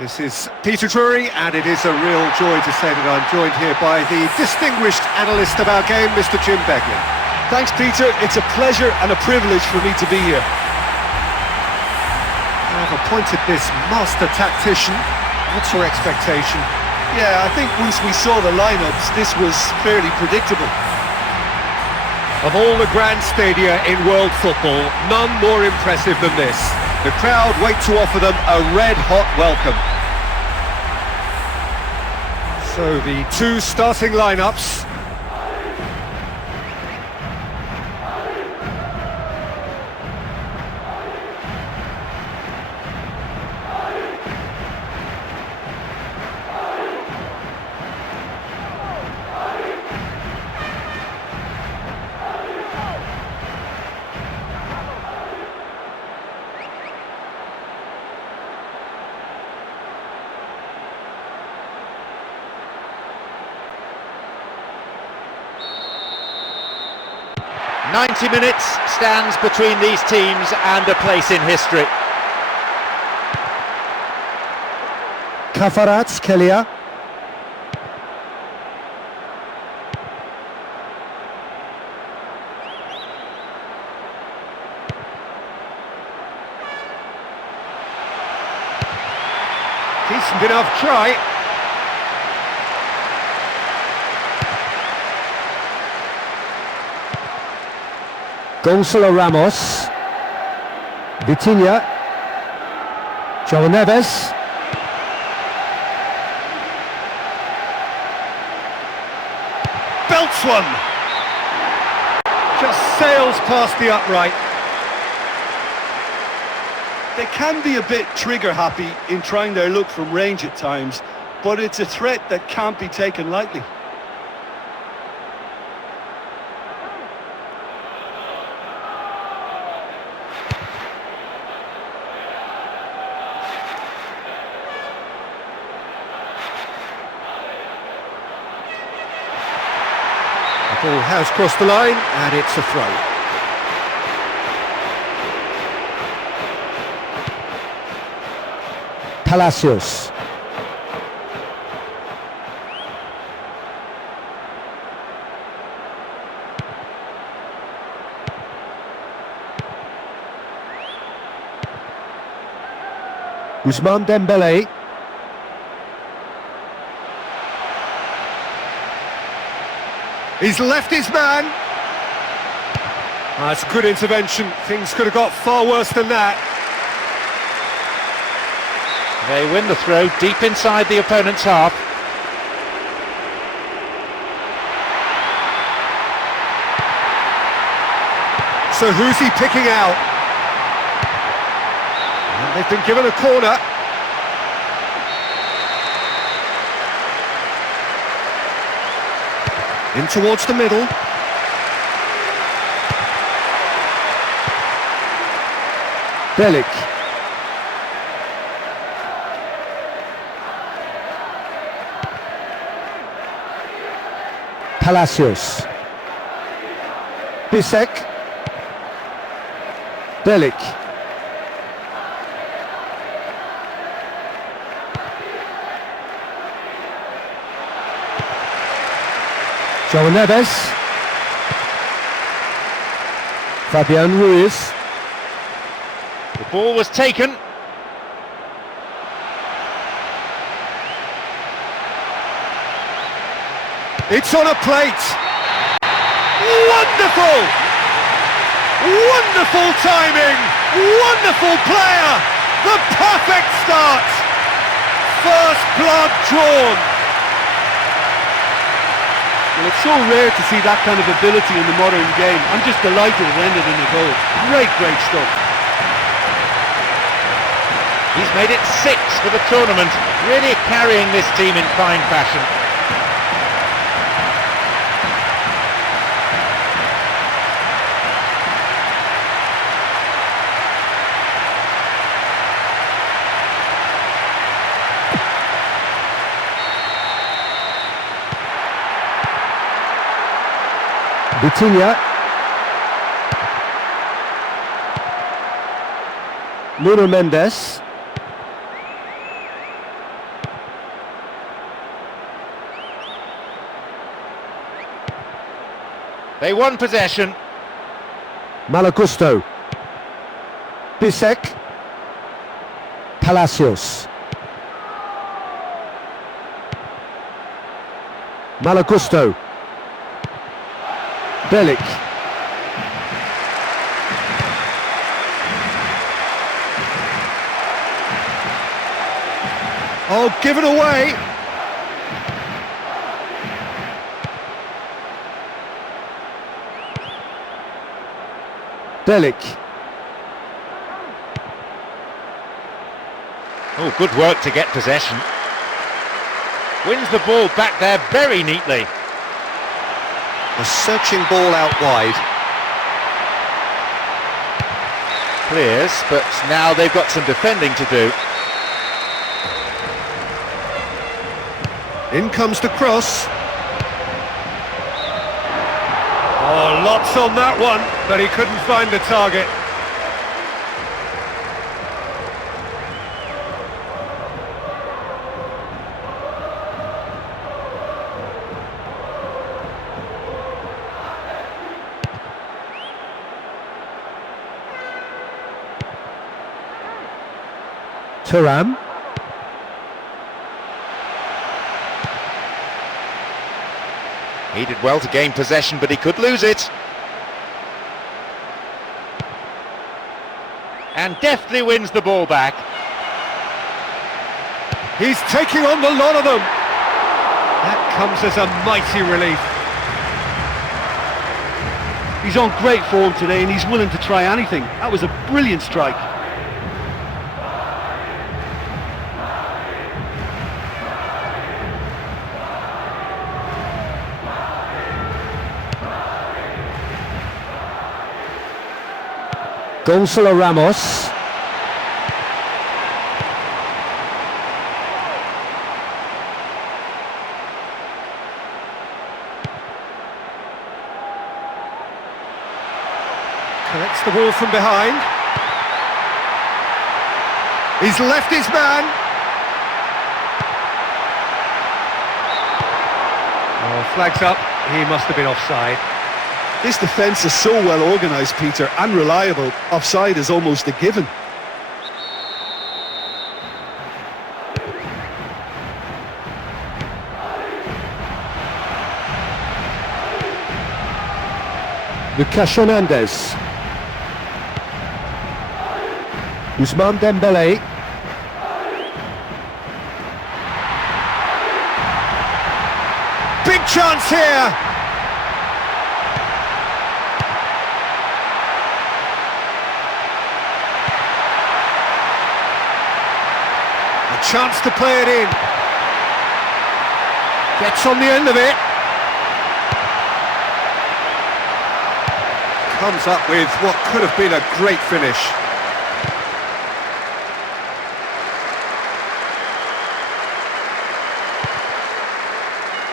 This is Peter Drury, and it is a real joy to say that I'm joined here by the distinguished analyst of our game, Mr. Jim Beglin. Thanks, Peter. It's a pleasure and a privilege for me to be here. I've appointed this master tactician. What's your expectation? Yeah, I think once we saw the lineups, this was fairly predictable. Of all the grand stadia in world football, none more impressive than this. The crowd wait to offer them a red-hot welcome. So the two starting lineups. "90 minutes stands between these teams and a place in history. Kafarat, Kelia. Decent enough try. Gonzalo Ramos, Vitinha, João Neves, Belts one! Just sails past the upright. They can be a bit trigger-happy in trying their luck from range at times, but it's a threat that can't be taken lightly. The ball has crossed the line, and it's a throw. Palacios. Ousmane Dembélé. He's left his man. That's good intervention. Things could have got far worse than that. They win the throw deep inside the opponent's half. So who's he picking out? And they've been given a corner. In towards the middle. Delic. Palacios. Bisek. Delic. João Neves. Fabian Ruiz. The ball was taken. It's on a plate. Wonderful! Wonderful timing! Wonderful player! The perfect start! First blood drawn! Well, it's so rare to see that kind of ability in the modern game. I'm just delighted it ended in a goal. Great stuff. He's made it 6 for the tournament, really carrying this team in fine fashion. Vitinha. Nuno Mendes. They won possession. Malagusto. Bisek. Palacios. Malagusto. Belic. Oh, give it away. Belic. Oh, good work to get possession. Wins the ball back there very neatly. A searching ball out wide. Clears, but now they've got some defending to do. In comes the cross. Oh, lots on that one, but he couldn't find the target. Thuram. He did well to gain possession, but he could lose it. And deftly wins the ball back. He's taking on the lot of them. That comes as a mighty relief. He's on great form today and he's willing to try anything. That was a brilliant strike. Gonzalo Ramos. Collects the ball from behind. He's left his man. Oh, flags up. He must have been offside. This defence is so well organised, Peter, and reliable. Offside is almost a given. Lucas Hernandez. Ousmane Dembélé. Big chance here. A chance to play it in. Gets on the end of it. Comes up with what could have been a great finish.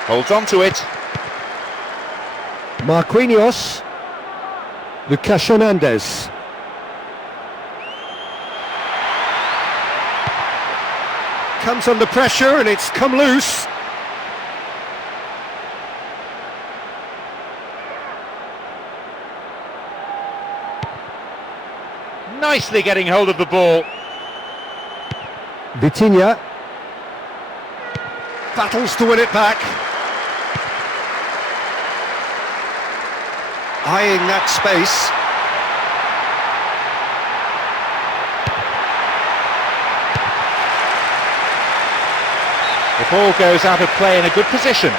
Holds on to it. Marquinhos. Lucas Hernandez. Comes under pressure and it's come loose. Nicely getting hold of the ball. Vitinha. Battles to win it back. Eyeing that space. The ball goes out of play in a good position.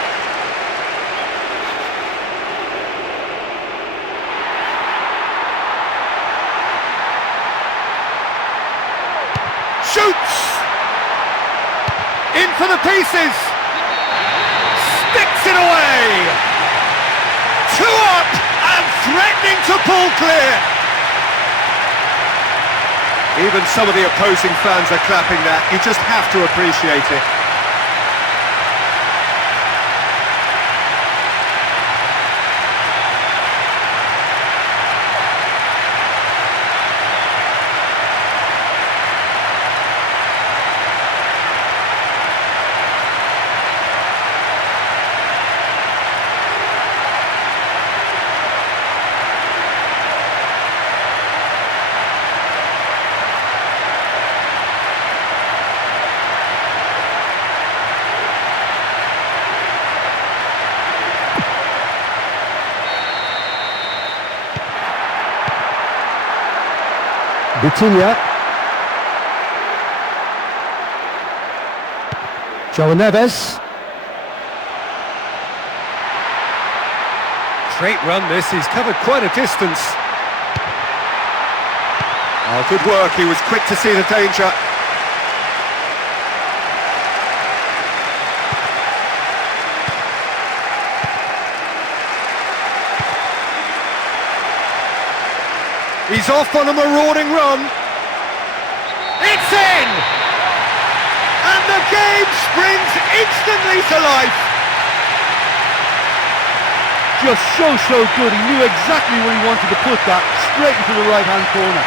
Shoots! In for the pieces! Sticks it away! Two up and threatening to pull clear! Even some of the opposing fans are clapping that. You just have to appreciate it. Vitinha. João Neves. Great run this, he's covered quite a distance. Oh, good work, he was quick to see the danger. He's off on a marauding run. It's in! And the game springs instantly to life. Just so good. He knew exactly where he wanted to put that, straight into the right-hand corner.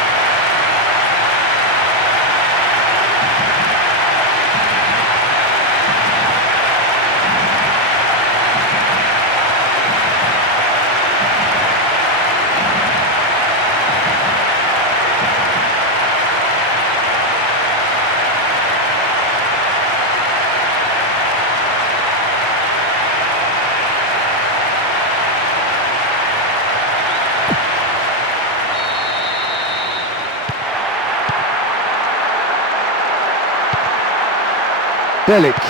Delic.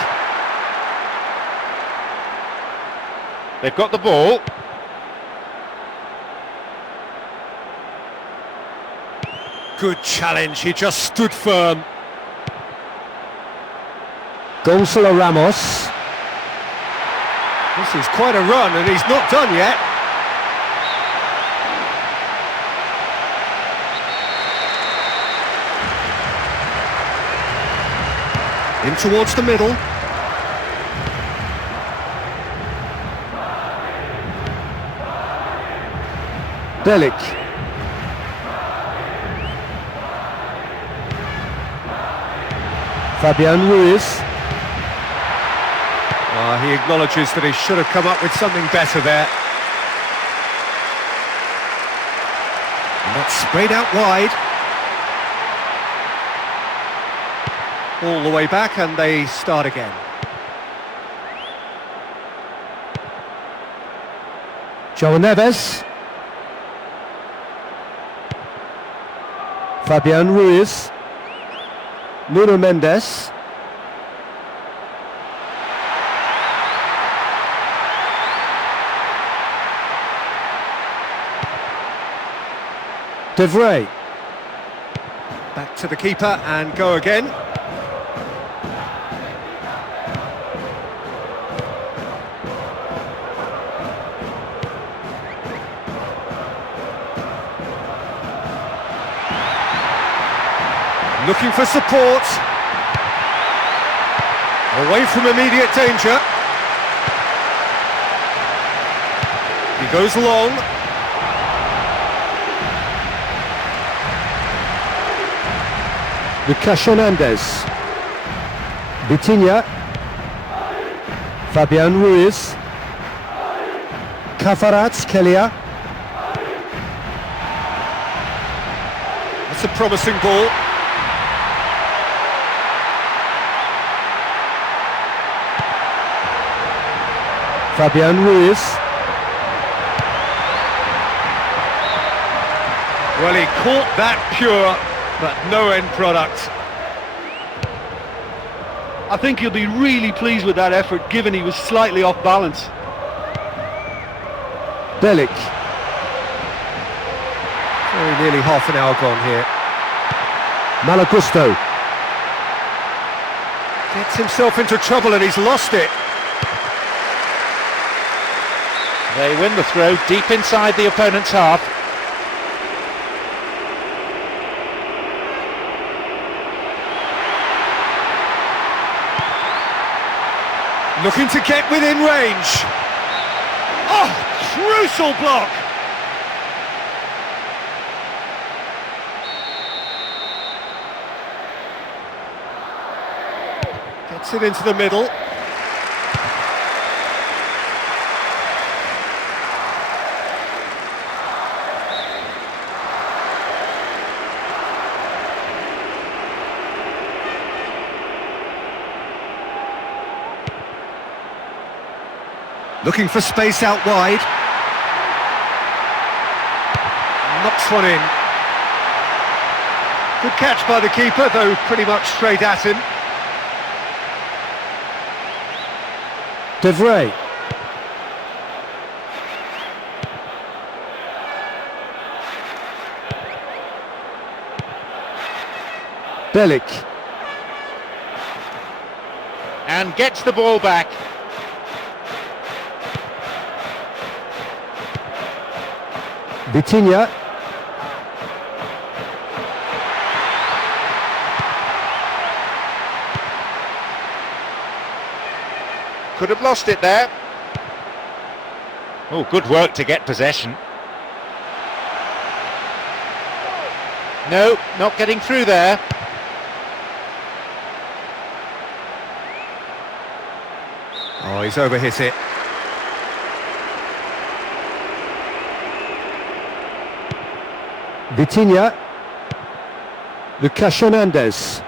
They've got the ball. Good challenge, he just stood firm. Gonzalo Ramos. This is quite a run and he's not done yet. In towards the middle. Delic. Fabian Ruiz. He acknowledges that he should have come up with something better there. And that's sprayed out wide. All the way back and they start again. João Neves. Fabian Ruiz. Nuno Mendes. De Vrij. Back to the keeper and go again. Looking for support. Away from immediate danger. He goes long. Lucas Hernandez. Vitinha. Fabian Ruiz. Kvaratskhelia. That's a promising ball. Fabian Ruiz. Well, he caught that pure, but no end product. I think he'll be really pleased with that effort, given he was slightly off balance. Delic. Very nearly half an hour gone here. Malagusto. Gets himself into trouble and he's lost it. They win the throw deep inside the opponent's half. Looking to get within range. Oh, crucial block. Gets it into the middle. Looking for space out wide. Knocks one in. Good catch by the keeper, though pretty much straight at him. De Vrij. Bellic. And gets the ball back. Vitinha. Could have lost it there. Oh, good work to get possession. No, not getting through there. Oh, he's overhit it. Vitinha. Lucas Hernandez.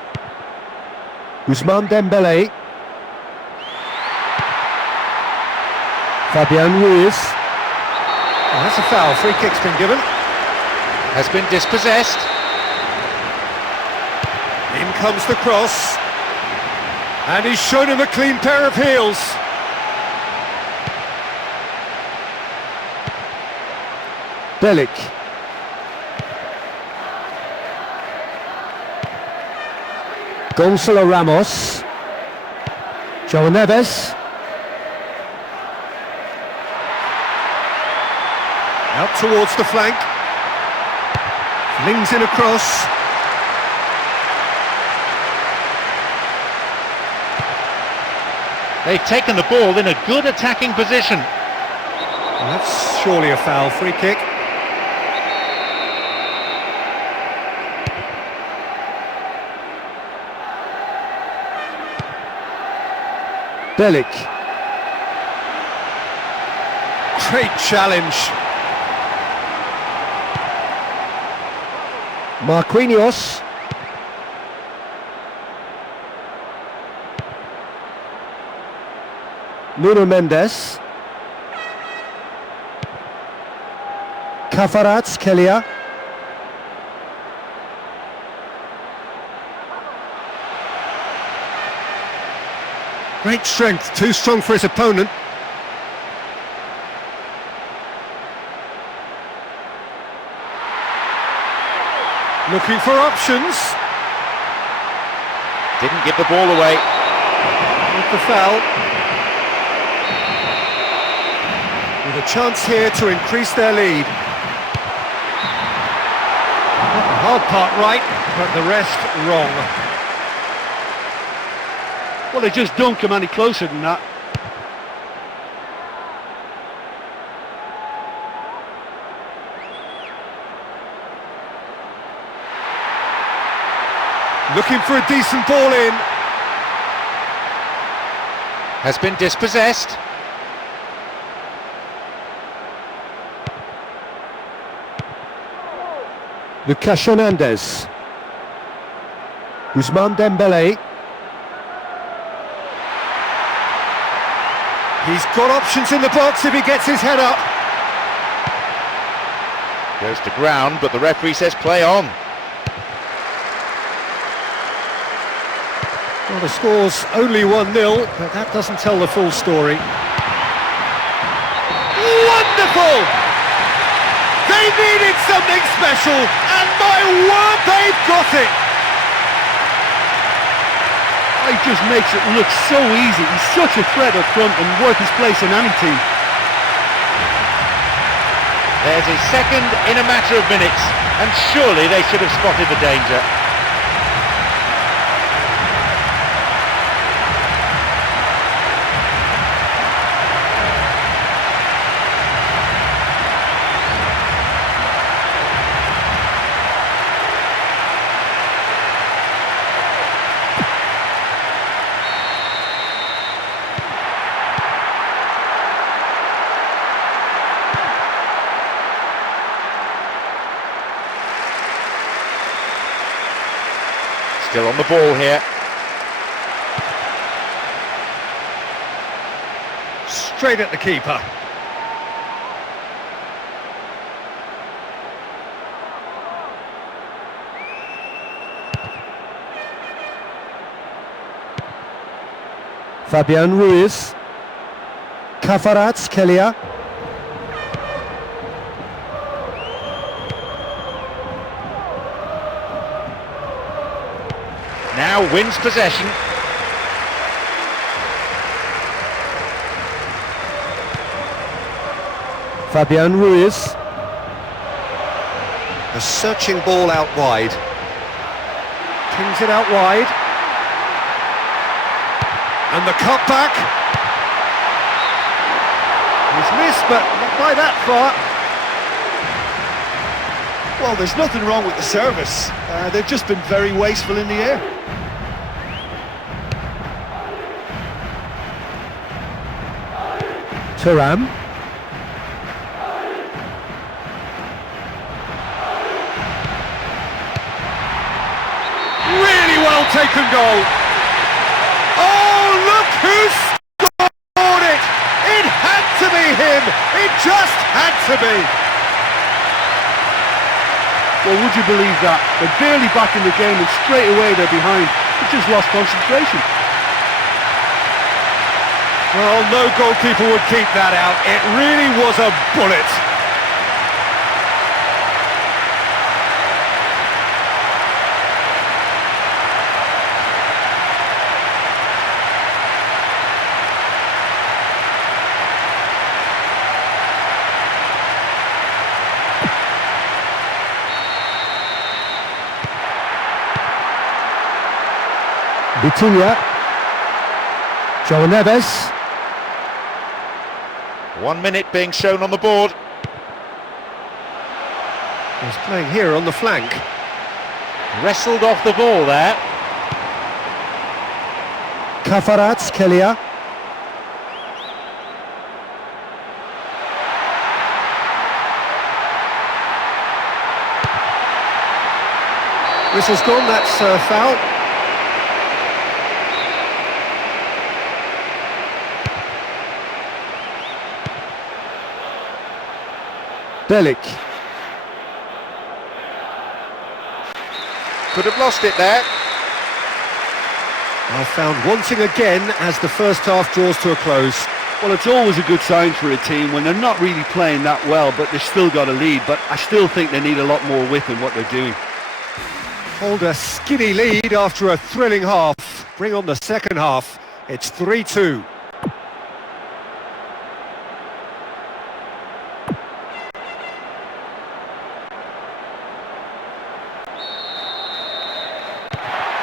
Ousmane Dembélé. Fabian Ruiz. Oh, that's a foul. Free kick's been given. Has been dispossessed. In comes the cross. And he's shown him a clean pair of heels. Bellic. Gonzalo Ramos. João Neves. Out towards the flank. Flings in a cross. They've taken the ball in a good attacking position. And that's surely a foul. Free kick. Bellic. Great challenge. Marquinhos. Nuno Mendes. Kvaratskhelia. Great strength. Too strong for his opponent. Looking for options. Didn't give the ball away. With the foul. With a chance here to increase their lead. Got the hard part right, but the rest wrong. Well, they just don't come any closer than that. Looking for a decent ball in. Has been dispossessed. Lucas Hernandez. Ousmane Dembélé. He's got options in the box if he gets his head up. Goes to ground, but the referee says play on. Well, the score's only 1-0, but that doesn't tell the full story. Wonderful! They needed something special, and my word, they've got it! He just makes it look so easy. He's such a threat up front and worth his place in any team. There's his second in a matter of minutes, and surely they should have spotted the danger. Still on the ball here. Straight at the keeper. Fabian Ruiz. Kvaratskhelia. Now wins possession. Fabian Ruiz. A searching ball out wide. Kings it out wide. And the cutback. He's missed, but not by that far. Well, there's nothing wrong with the service. They've just been very wasteful in the air. Thuram. Really well taken goal. Oh, look who scored it! It had to be him! It just had to be! Well, would you believe that? They're barely back in the game and straight away they're behind. They just lost concentration. Well, no goalkeeper would keep that out. It really was a bullet. Vitinha. João Neves. 1 minute being shown on the board. He's playing here on the flank. Wrestled off the ball there. Kvaratskhelia. Whistle's gone, that's a foul. Belic. Could have lost it there. Well, found wanting again as the first half draws to a close. Well, it's always a good sign for a team when they're not really playing that well, but they've still got a lead. But I still think they need a lot more width in what they're doing. Hold a skinny lead after a thrilling half. Bring on the second half. It's 3-2.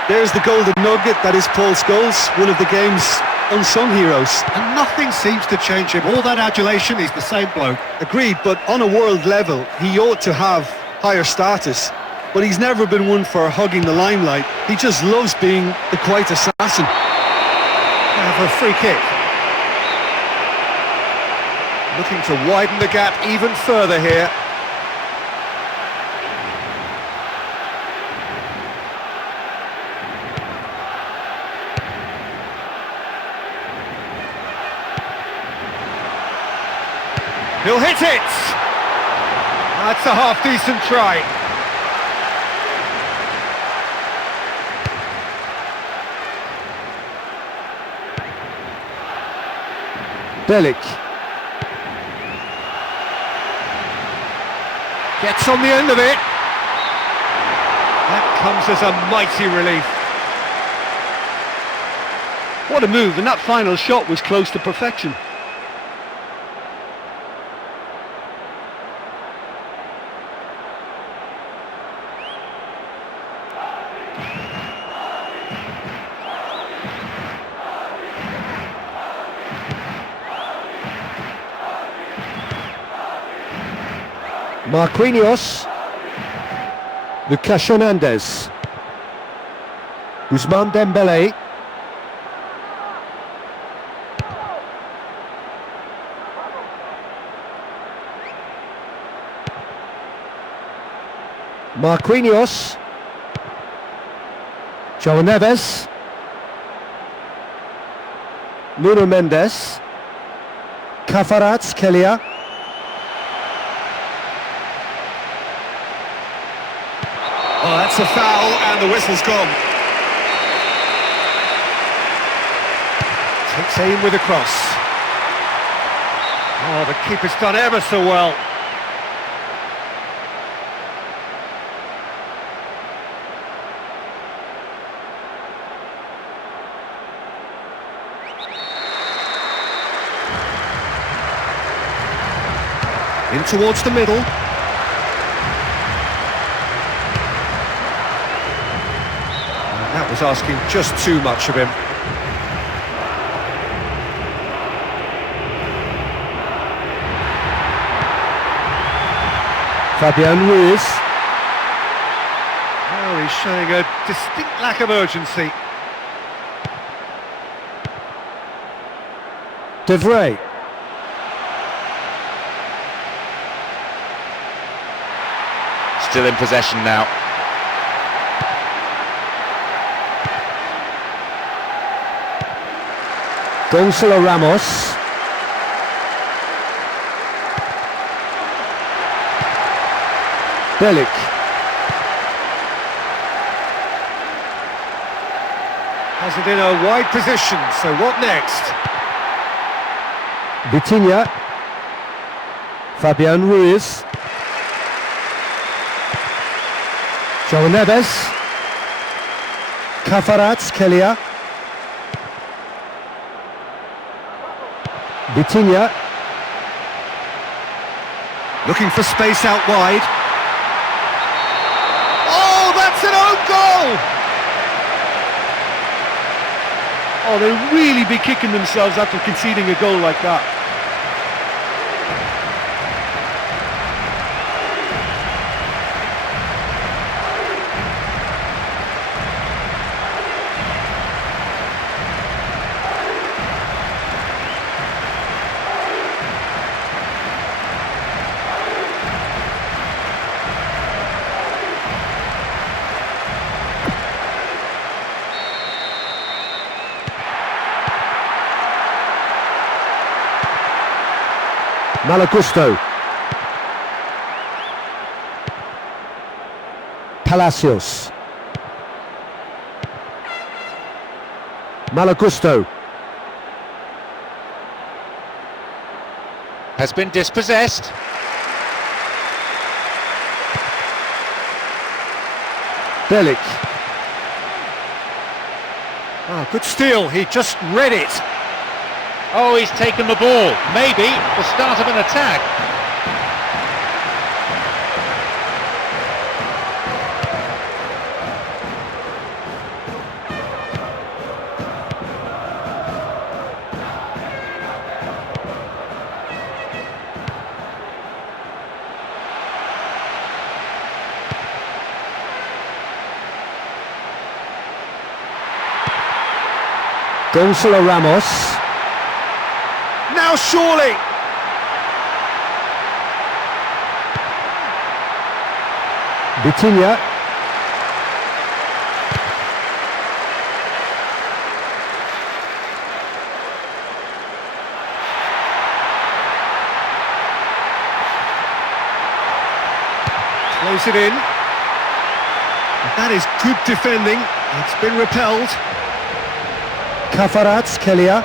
There's the golden nugget that is Paul Scholes, one of the game's unsung heroes. And nothing seems to change him. All that adulation, he's the same bloke. Agreed, but on a world level, he ought to have higher status. But he's never been one for hugging the limelight. He just loves being the quiet assassin. Have a free kick. Looking to widen the gap even further here. He'll hit it! That's a half-decent try. Belic. Gets on the end of it. That comes as a mighty relief. What a move, and that final shot was close to perfection. Marquinhos. Lucas Hernandez. Ousmane Dembélé. Marquinhos. João Neves. Nuno Mendes. Kvaratskhelia. Oh, that's a foul, and the whistle's gone. Takes aim with a cross. Oh, the keeper's done ever so well. In towards the middle. That was asking just too much of him. Fabian Ruiz. Oh, he's showing a distinct lack of urgency. De Vrij. Still in possession now. Gonzalo Ramos. Belic. Has it in a wide position, so what next? Vitinha. Fabian Ruiz. João Neves. Kvaratskhelia. Vitinha. Looking for space out wide. Oh, that's an own goal! Oh, they'll really be kicking themselves after conceding a goal like that. Malagusto. Palacios. Malagusto. Has been dispossessed. Belic. Oh, good steal, he just read it. Oh, he's taken the ball. Maybe the start of an attack. Gonzalo Ramos. Now surely! Vitinha. Plays it in. That is good defending. It's been repelled. Kvaratskhelia.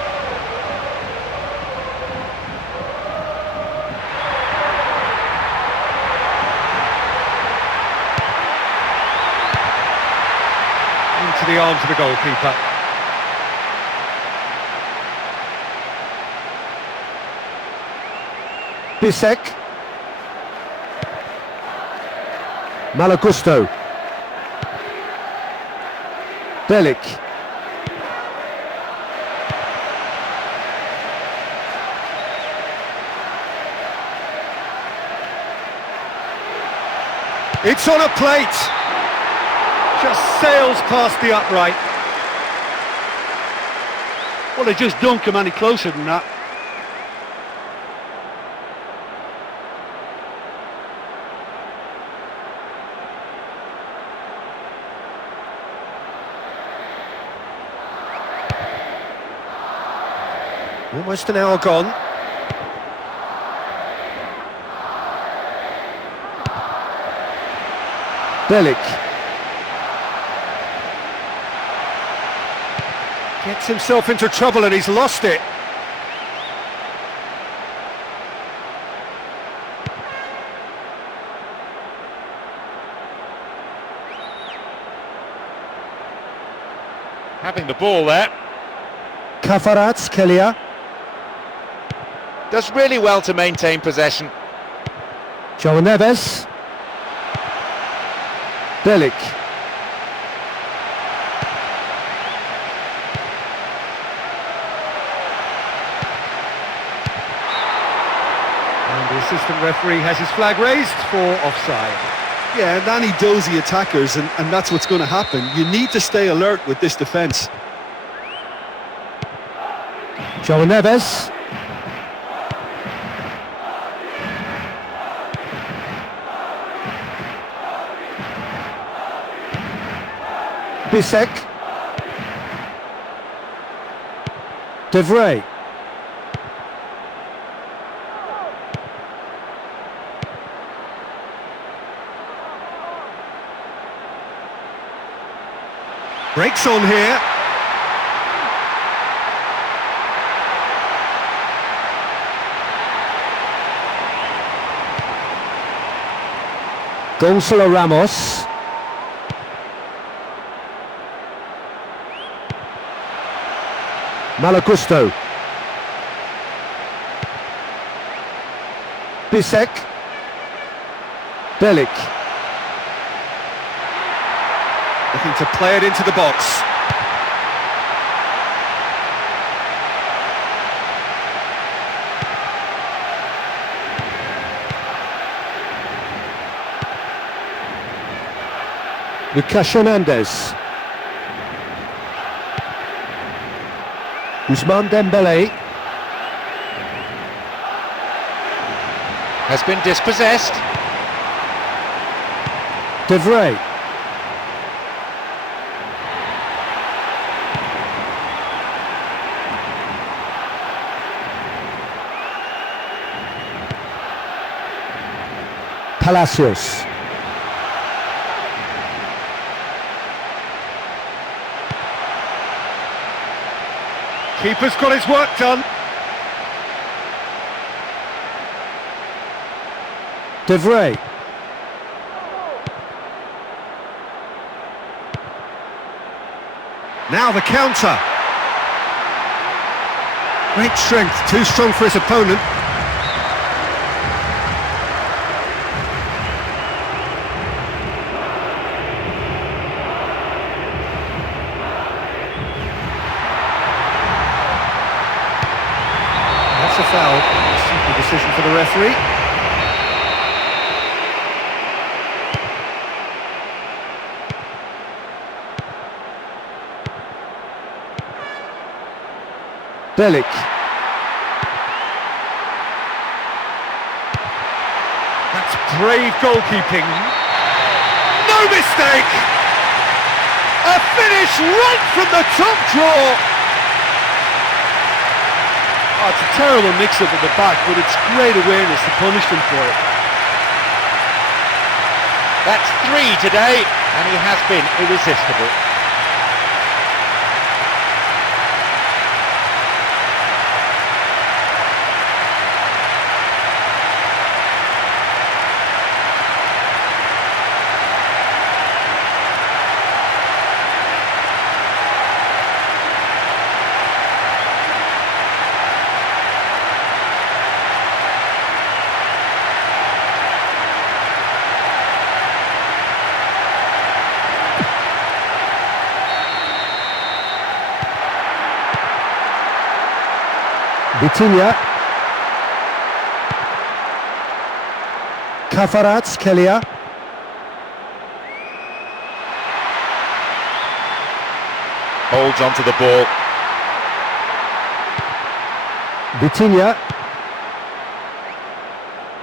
Into the arms of the goalkeeper. Bisek. Malagusto. Belic. It's on a plate. Just sails past the upright. Well, they just don't come any closer than that. Almost an hour gone. Belic. Gets himself into trouble and he's lost it. Having the ball there. Kvaratskhelia. Does really well to maintain possession. João Neves. Ballon. And the assistant referee has his flag raised for offside. Yeah, and then he does the attackers, and that's what's going to happen. You need to stay alert with this defence. João Neves. Bisek. De Vrij. Breaks on here. Gonçalo Ramos. Malagusto. Bisek. Ballon. Looking to play it into the box. Lucas Hernandez. Ousmane Dembélé. Has been dispossessed. De Vrij. Palacios. Keeper's got his work done. De Vrij. Now the counter. Great strength, too strong for his opponent. That's a foul. Simple decision for the referee. Ballon. That's brave goalkeeping. No mistake! A finish right from the top draw! Oh, it's a terrible mix-up at the back, but it's great awareness to punish them for it. That's 3 today, and he has been irresistible. Vitinha. Kvaratskhelia. Holds onto the ball. Vitinha.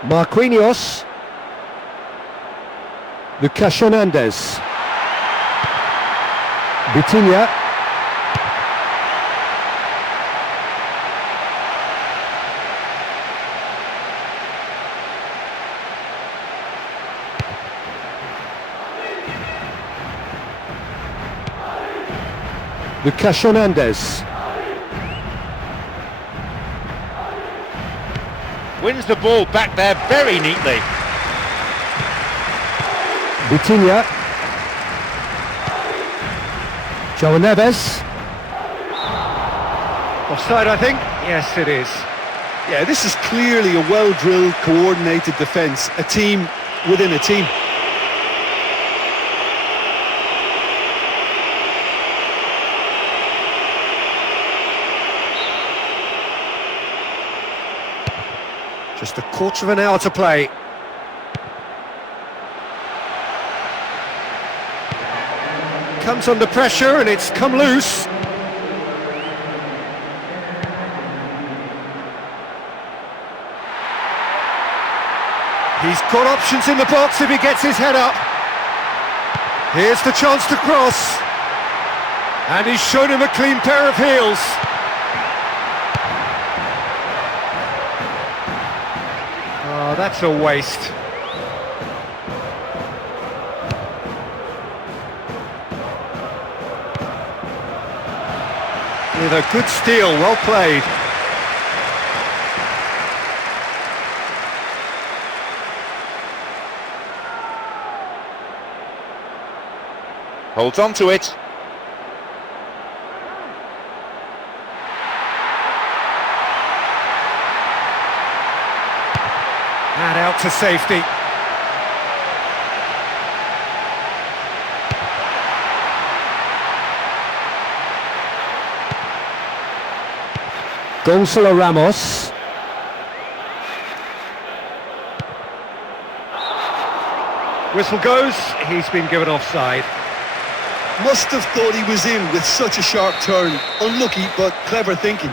Marquinhos. Lucas Hernandez. Vitinha. Lucas Hernandez. Wins the ball back there very neatly. Vitinha. João Neves. Offside, I think. Yes, it is. Yeah, this is clearly a well-drilled, coordinated defence, a team within a team. Just a quarter of an hour to play. Comes under pressure and it's come loose. He's got options in the box if he gets his head up. Here's the chance to cross. And he's shown him a clean pair of heels. Oh, that's a waste. With a good steal, well played. Holds on to it. And out to safety. Gonzalo Ramos. Whistle goes, he's been given offside. Must have thought he was in with such a sharp turn. Unlucky, but clever thinking.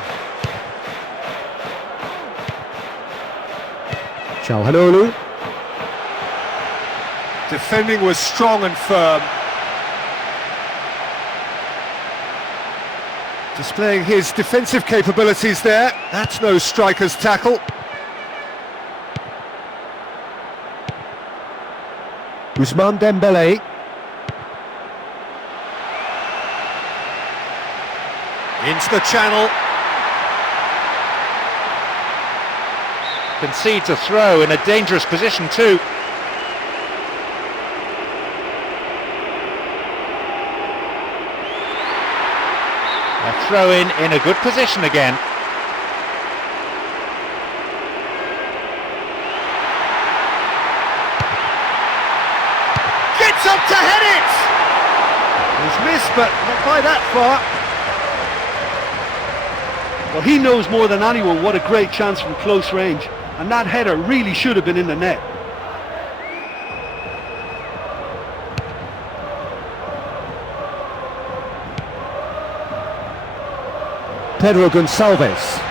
Çalhanoğlu. Defending was strong and firm. Displaying his defensive capabilities there. That's no striker's tackle. Ousmane Dembélé. Into the channel. Concedes a throw in a dangerous position too. A throw in a good position again. Gets up to head it! He's missed, but not by that far. Well, he knows more than anyone what a great chance from close range, and that header really should have been in the net. Pedro Gonçalves.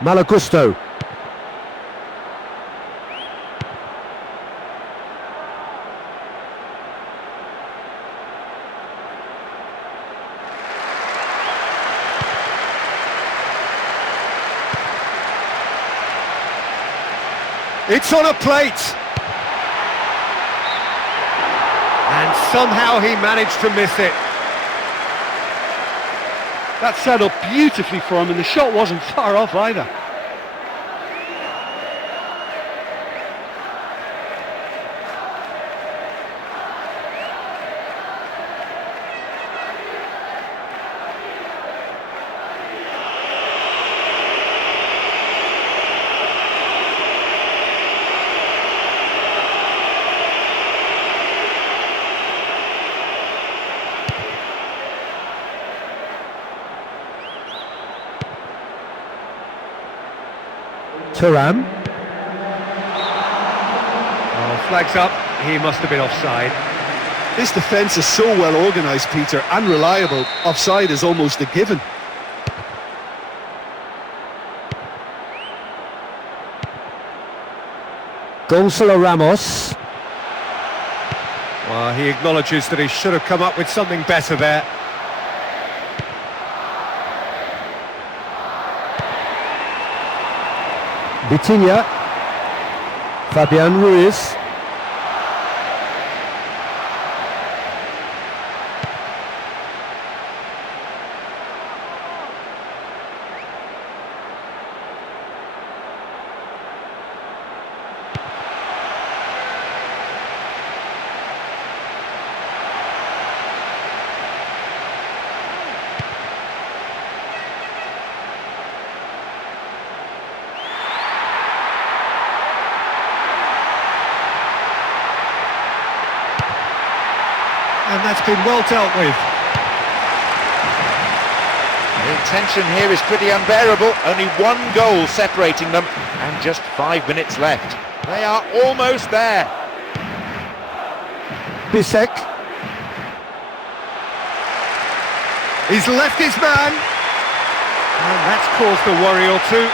Malagusto. It's on a plate. And somehow he managed to miss it. That set up beautifully for him, and the shot wasn't far off either. Thuram. Oh, flags up. He must have been offside. This defence is so well organised, Peter, and reliable. Offside is almost a given. Gonzalo Ramos. Well, he acknowledges that he should have come up with something better there. Vitinha. Fabian Ruiz. And that's been well dealt with. The tension here is pretty unbearable. Only one goal separating them and just 5 minutes left. They are almost there. Bisek. He's left his man. And that's caused a worry or two.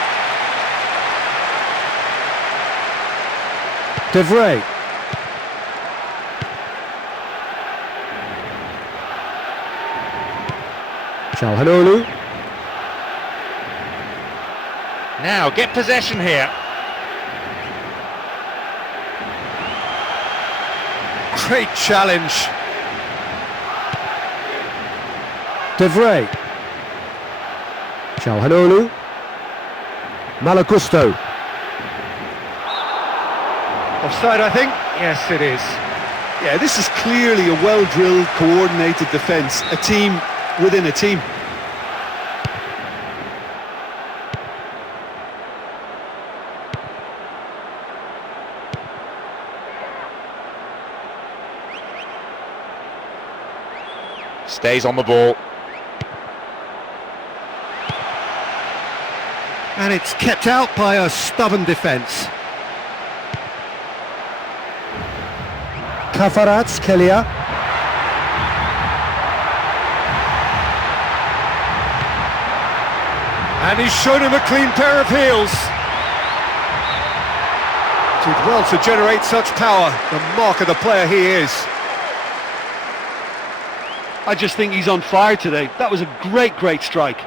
De Vrij. Çalhanoğlu. Now get possession here. Great challenge. De Vrij. Çalhanoğlu. Malagusto. Offside, I think. Yes, it is. Yeah, this is clearly a well-drilled, coordinated defence. A team within a team. Stays on the ball. And it's kept out by a stubborn defence. Kafarat Kelia. And he's shown him a clean pair of heels. Did well to generate such power, the mark of the player he is. I just think he's on fire today. That was a great strike.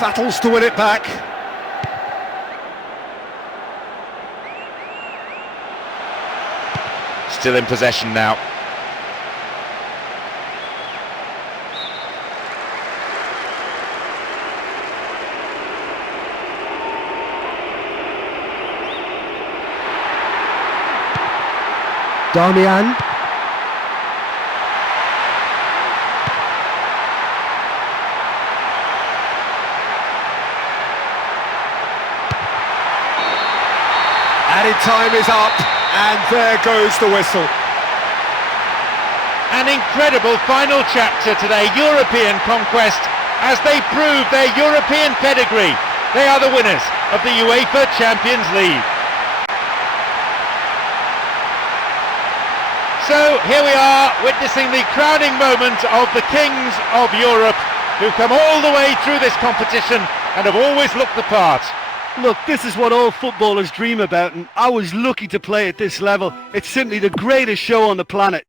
Battles to win it back. Still in possession now. Damian. Added time is up, and there goes the whistle. An incredible final chapter to their European conquest as they prove their European pedigree. They are the winners of the UEFA Champions League. So here we are, witnessing the crowning moment of the kings of Europe, who come all the way through this competition and have always looked the part. Look, this is what all footballers dream about, and I was lucky to play at this level. It's simply the greatest show on the planet.